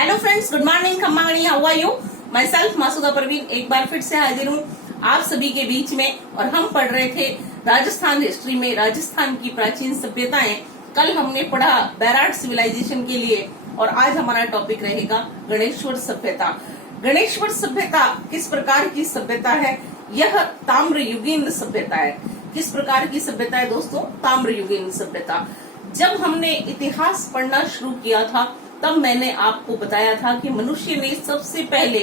Hello friends, good morning. खम्मागणी, how are you? Myself Masooda Parveen एक बार फिर से हाजिर हूँ आप सभी के बीच में। और हम पढ़ रहे थे राजस्थान हिस्ट्री में राजस्थान की प्राचीन सभ्यताएं। कल हमने पढ़ा बैराट सिविलाइजेशन के लिए और आज हमारा टॉपिक रहेगा गणेश्वर सभ्यता। गणेश्वर सभ्यता किस प्रकार की सभ्यता है? यह ताम्रयुगीन सभ्यता है। किस प्रकार की सभ्यता है दोस्तों? ताम्रयुगीन सभ्यता। जब हमने इतिहास पढ़ना शुरू किया था तब मैंने आपको बताया था कि मनुष्य ने सबसे पहले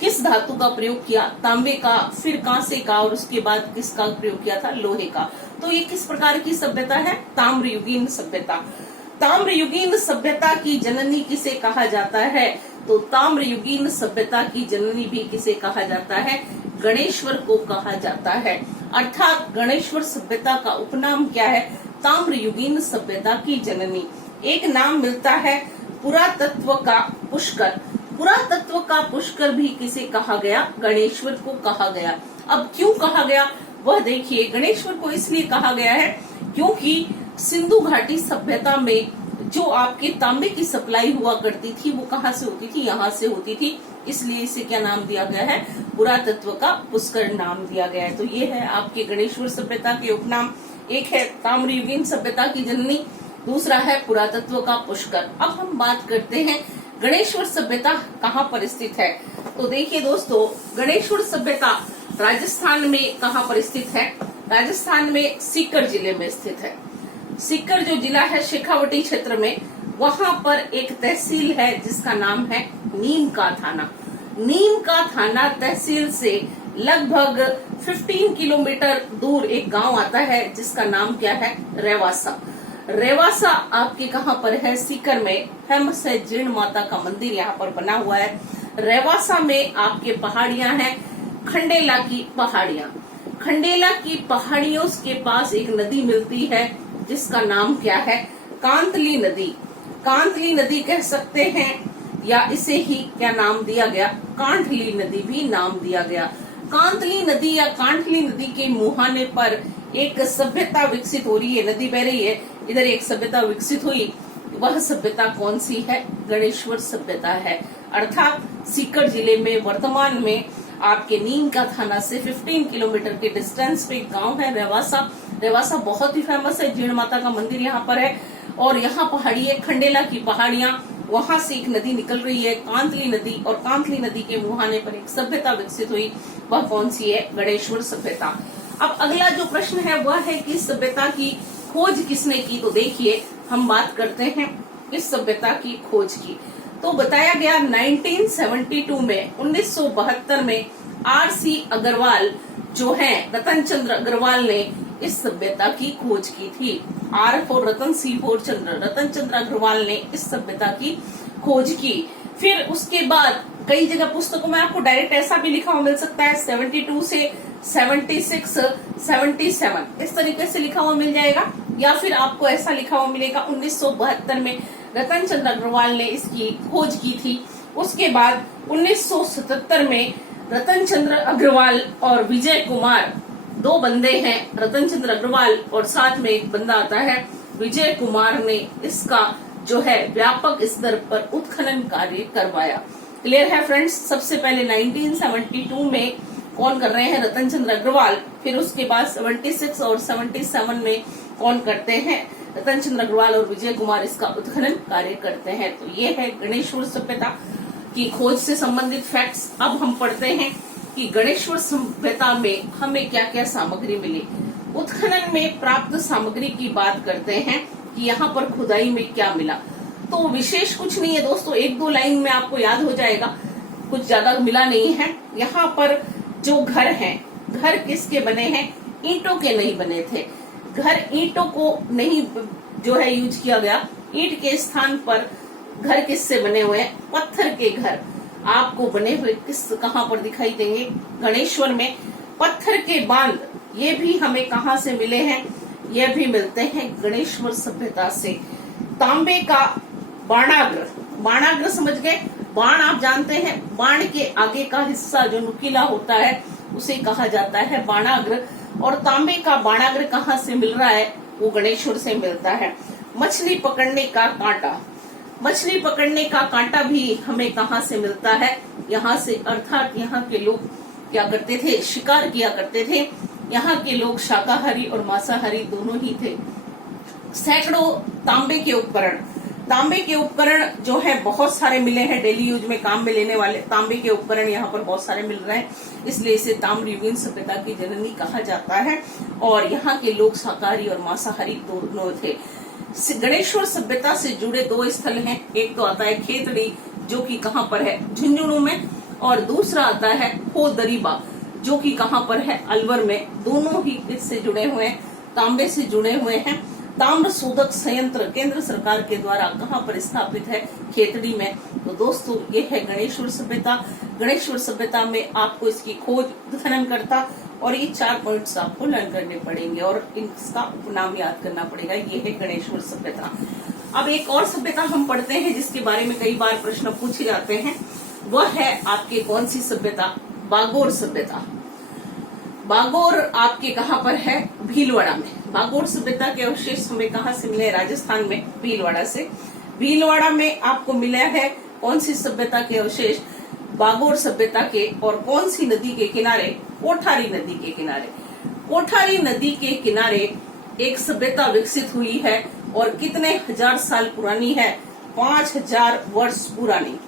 किस धातु का प्रयोग किया? तांबे का, फिर कांसे का और उसके बाद किसका प्रयोग किया था? लोहे का। तो ये किस प्रकार की सभ्यता है? ताम्रयुगीन सभ्यता। ताम्रयुगीन सभ्यता की जननी किसे कहा जाता है? तो ताम्रयुगीन सभ्यता की जननी भी किसे कहा जाता है? गणेश्वर को कहा जाता है। अर्थात गणेश्वर सभ्यता का उपनाम क्या है? ताम्रयुगीन सभ्यता की जननी। एक नाम मिलता है पुरातत्व का पुष्कर। पुरातत्व का पुष्कर भी किसे कहा गया? गणेश्वर को कहा गया। अब क्यों कहा गया वह देखिए। गणेश्वर को इसलिए कहा गया है क्योंकि सिंधु घाटी सभ्यता में जो आपके तांबे की सप्लाई हुआ करती थी वो कहाँ से होती थी? यहाँ से होती थी। इसलिए इसे क्या नाम दिया गया है? पुरातत्व का पुष्कर नाम दिया गया है। तो ये है आपके गणेश्वर सभ्यता के उपनाम। एक है ताम्रयुगीन सभ्यता की जननी, दूसरा है पुरातत्व का पुष्कर। अब हम बात करते हैं गणेश्वर सभ्यता कहाँ पर स्थित है। तो देखिए दोस्तों, गणेश्वर सभ्यता राजस्थान में कहाँ पर स्थित है? राजस्थान में सीकर जिले में स्थित है। सीकर जो जिला है शेखावटी क्षेत्र में, वहाँ पर एक तहसील है जिसका नाम है नीम का थाना। नीम का थाना तहसील से लगभग 15 किलोमीटर दूर एक गांव आता है जिसका नाम क्या है? रेवासा। रेवासा आपके कहाँ पर है? सीकर में। फेमस है जीर्ण माता का मंदिर यहाँ पर बना हुआ है। रेवासा में आपके पहाड़ियां हैं, खंडेला की पहाड़ियां। खंडेला की पहाड़ियों के पास एक नदी मिलती है जिसका नाम क्या है? कांतली नदी। कांतली नदी कह सकते हैं या इसे ही क्या नाम दिया गया? कांठली नदी भी नाम दिया गया। कांतली नदी या कांठली नदी के मुहाने पर एक सभ्यता विकसित हो रही है, नदी बह रही है। इधर एक सभ्यता विकसित हुई। वह सभ्यता कौन सी है? गणेश्वर सभ्यता है। अर्थात सीकर जिले में वर्तमान में आपके नीम का थाना से 15 किलोमीटर के डिस्टेंस पे एक गांव है रेवासा। रेवासा बहुत ही फेमस है, जीर्ण माता का मंदिर यहाँ पर है। और यहाँ पहाड़ी है खंडेला की पहाड़ियां, वहां से एक नदी निकल रही है कांतली नदी। और कांतली नदी के मुहाने पर एक सभ्यता विकसित हुई। वह कौन सी है? गणेश्वर सभ्यता। अब अगला जो प्रश्न है वह है कि इस सभ्यता की खोज किसने की? तो देखिए, हम बात करते हैं इस सभ्यता की खोज की। तो बताया गया 1972 में 1972 में R.C. अग्रवाल जो है, रतन चंद्र अग्रवाल ने इस सभ्यता की खोज की थी। R for Ratan, C for Chandra. Ratan Chandra Agarwal ने इस सभ्यता की खोज की। फिर उसके बाद कई जगह पुस्तकों में आपको डायरेक्ट ऐसा भी लिखा हुआ मिल सकता है 72 से 76, 77 इस तरीके से लिखा हुआ मिल जाएगा। या फिर आपको ऐसा लिखा हुआ मिलेगा 1972 में रतन चंद्र अग्रवाल ने इसकी खोज की थी। उसके बाद 1977 में रतन चंद्र अग्रवाल और विजय कुमार, दो बंदे हैं, रतन चंद्र अग्रवाल और साथ में एक बंदा आता है विजय कुमार, ने इसका जो है व्यापक स्तर पर उत्खनन कार्य करवाया। क्लियर है फ्रेंड्स? सबसे पहले 1972 में कौन कर रहे हैं? रतन चंद्र अग्रवाल। फिर उसके बाद 76 और 77 में कौन करते हैं? रतन चंद्र अग्रवाल और विजय कुमार इसका उत्खनन कार्य करते हैं। तो ये है गणेश्वर सभ्यता की खोज से संबंधित फैक्ट्स। अब हम पढ़ते हैं कि गणेश्वर सभ्यता में हमें क्या क्या सामग्री मिली। उत्खनन में प्राप्त सामग्री की बात करते हैं कि यहाँ पर खुदाई में क्या मिला। तो विशेष कुछ नहीं है दोस्तों, एक दो लाइन में आपको याद हो जाएगा, कुछ ज्यादा मिला नहीं है। यहाँ पर जो घर हैं, घर किसके बने हैं? ईंटों के नहीं बने थे। घर ईंटों को नहीं जो है यूज किया गया। ईंट के स्थान पर घर किससे बने हुए हैं? पत्थर के घर आपको बने हुए कहाँ पर दिखाई देंगे? गणेश्वर में। पत्थर के बांध ये भी हमें कहाँ से मिले हैं? ये भी मिलते हैं गणेश्वर सभ्यता से। तांबे का बाणाग्र, बाणाग्र समझ गए? बाण आप जानते हैं, बाण के आगे का हिस्सा जो नुकीला होता है उसे कहा जाता है बाणाग्र। और तांबे का बाणाग्र कहाँ से मिल रहा है? वो गणेश्वर से मिलता है। मछली पकड़ने का कांटा, मछली पकड़ने का कांटा भी हमें कहाँ से मिलता है? यहाँ से, अर्थात यहाँ के लोग क्या करते थे? शिकार किया करते थे। यहाँ के लोग शाकाहारी और मांसाहारी दोनों ही थे। सैकड़ों तांबे के उपकरण जो है बहुत सारे मिले हैं, डेली यूज में काम में लेने वाले तांबे के उपकरण यहाँ पर बहुत सारे मिल रहे हैं, इसलिए इसे ताम्रयुगीन सभ्यता की जननी कहा जाता है। और यहाँ के लोग शाकाहारी और मांसाहारी दोनों थे। गणेश्वर सभ्यता से जुड़े दो स्थल हैं, एक तो आता है खेतड़ी जो कि कहाँ पर है? झुंझुनू में, और दूसरा आता है होदरीबा जो कि कहाँ पर है? अलवर में। दोनों ही इससे जुड़े हुए हैं, तांबे से जुड़े हुए हैं। ताम्र शोधक संयंत्र केंद्र सरकार के द्वारा कहाँ पर स्थापित है? खेतड़ी में। तो दोस्तों ये है गणेश्वर सभ्यता। गणेश्वर सभ्यता में आपको इसकी खोज, खननकर्ता और ये 4 पॉइंट्स आपको लर्न करने पड़ेंगे और इसका उपनाम याद करना पड़ेगा। ये है गणेश्वर सभ्यता। अब एक और सभ्यता हम पढ़ते हैं जिसके बारे में कई बार प्रश्न पूछे जाते हैं, वह है आपके कौन सी सभ्यता? बागोर सभ्यता। बागोर आपके कहाँ पर है? भीलवाड़ा में। बागोर सभ्यता के अवशेष हमें कहाँ से मिले? राजस्थान में, भीलवाड़ा से। भीलवाड़ा में आपको मिला है कौन सी सभ्यता के अवशेष? बागोर सभ्यता के। और कौन सी नदी के किनारे? कोठारी नदी के किनारे। कोठारी नदी के किनारे एक सभ्यता विकसित हुई है और कितने हजार साल पुरानी है? 5000 वर्ष पुरानी।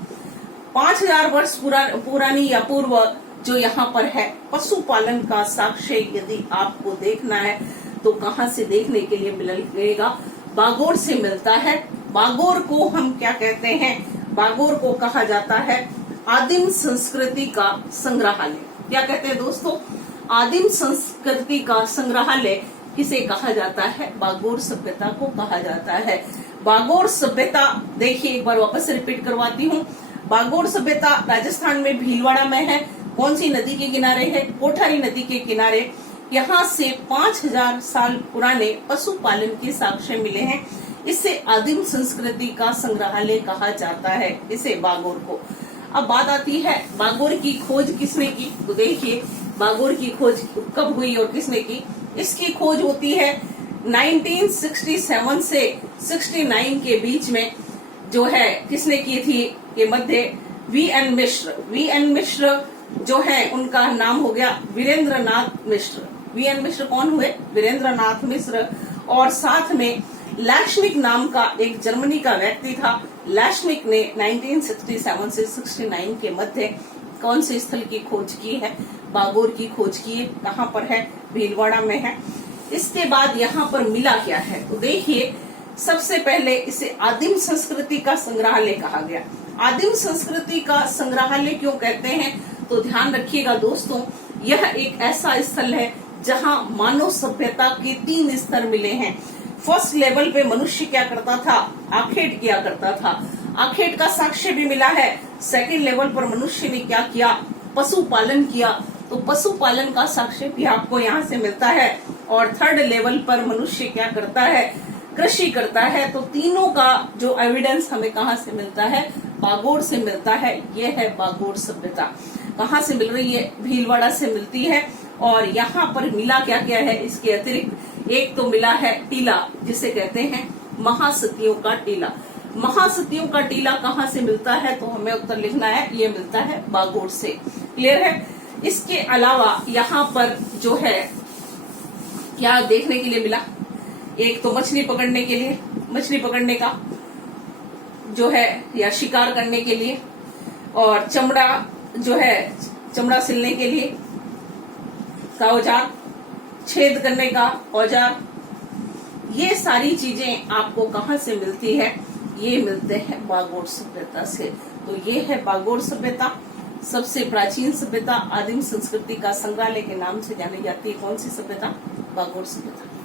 5000 वर्ष पुरानी या पूर्व जो यहाँ पर है। पशुपालन का साक्ष्य यदि आपको देखना है तो कहाँ से देखने के लिए मिलेगा? बागोर से मिलता है। बागोर को हम क्या कहते हैं? बागोर को कहा जाता है आदिम संस्कृति का संग्रहालय। क्या कहते हैं दोस्तों? आदिम संस्कृति का संग्रहालय किसे कहा जाता है? बागोर सभ्यता को कहा जाता है। बागोर सभ्यता देखिए, एक बार वापस रिपीट करवाती हूँ। बागोर सभ्यता राजस्थान में भीलवाड़ा में है। कौन सी नदी के किनारे है? कोठारी नदी के किनारे। यहाँ से 5000 साल पुराने पशुपालन के साक्ष्य मिले हैं। इसे आदिम संस्कृति का संग्रहालय कहा जाता है, इसे बागोर को। अब बात आती है बागोर की खोज किसने की? तो देखिए बागोर की खोज कब हुई और किसने की? इसकी खोज होती है 1967 से 69 के बीच में, जो है किसने की थी? ये मध्य वी.एन. मिश्र। वी.एन. मिश्र जो है उनका नाम हो गया वीरेंद्रनाथ मिश्र। वी.एन. मिश्र कौन हुए? वीरेंद्रनाथ मिश्र। और साथ में लैशनिक नाम का एक जर्मनी का व्यक्ति था। लैशनिक ने 1967 से 69 के मध्य कौन से स्थल की खोज की है? बागोर की खोज की है। कहाँ पर है? भीलवाड़ा में है। इसके बाद यहाँ पर मिला क्या है? तो देखिए सबसे पहले इसे आदिम संस्कृति का संग्रहालय कहा गया। आदिम संस्कृति का संग्रहालय क्यों कहते हैं? तो ध्यान रखिएगा दोस्तों, यह एक ऐसा स्थल है जहां मानव सभ्यता के 3 स्तर मिले हैं। फर्स्ट लेवल पे मनुष्य क्या करता था? आखेट किया करता था। आखेट का साक्ष्य भी मिला है। सेकंड लेवल पर मनुष्य ने क्या किया? पशुपालन किया, तो पशुपालन का साक्ष्य भी आपको यहाँ से मिलता है। और थर्ड लेवल पर मनुष्य क्या करता है? कृषि करता है। तो तीनों का जो एविडेंस हमें कहाँ से मिलता है? बागोर से मिलता है। ये है बागोर सभ्यता। कहाँ से मिल रही है? भीलवाड़ा से मिलती है। और यहाँ पर मिला क्या क्या है? इसके अतिरिक्त एक तो मिला है टीला, जिसे कहते हैं महासतियों का टीला। महासतियों का टीला कहाँ से मिलता है? तो हमें उत्तर लिखना है, ये मिलता है बागोर से। क्लियर है? इसके अलावा यहाँ पर जो है क्या देखने के लिए मिला? एक तो मछली पकड़ने के लिए, मछली पकड़ने का जो है या शिकार करने के लिए, और चमड़ा जो है चमड़ा सिलने के लिए का औजार, छेद करने का औजार, ये सारी चीजें आपको कहाँ से मिलती है? ये मिलते हैं बागोर सभ्यता से। तो ये है बागोर सभ्यता, सबसे प्राचीन सभ्यता, आदिम संस्कृति का संग्रहालय के नाम से जानी जाती है। कौन सी सभ्यता? बागोर सभ्यता।